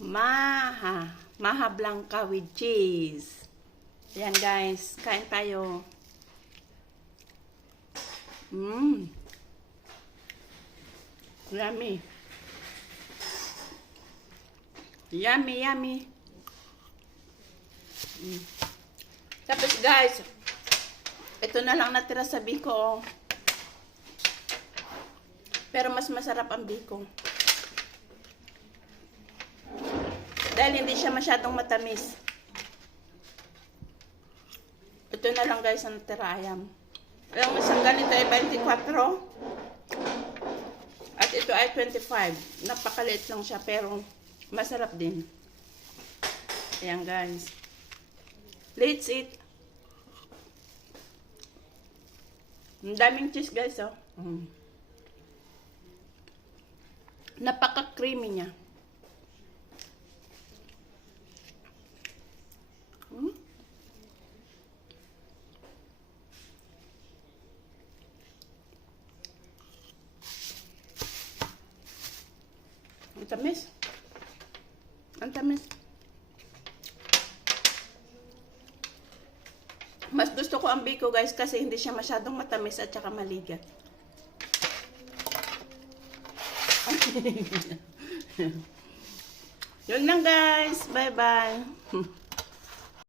Maha Blanca with cheese. Ayan guys, kain tayo. Yummy. Yummy, yummy. Tapos guys, ito na lang natira sa biko. Pero mas masarap ang biko. Dahil hindi siya masyadong matamis. Ito na lang guys ang natira ayam. Ang isang ganito ay 24. At ito ay 25. Napakaliit lang siya pero masarap din. Ayan guys. Let's eat. Ang daming cheese guys oh. Napaka-creamy niya. Ang tamis. Ang tamis. Mas gusto ko ang biko guys kasi hindi siya masyadong matamis at saka maligat. Yun lang guys. Bye bye.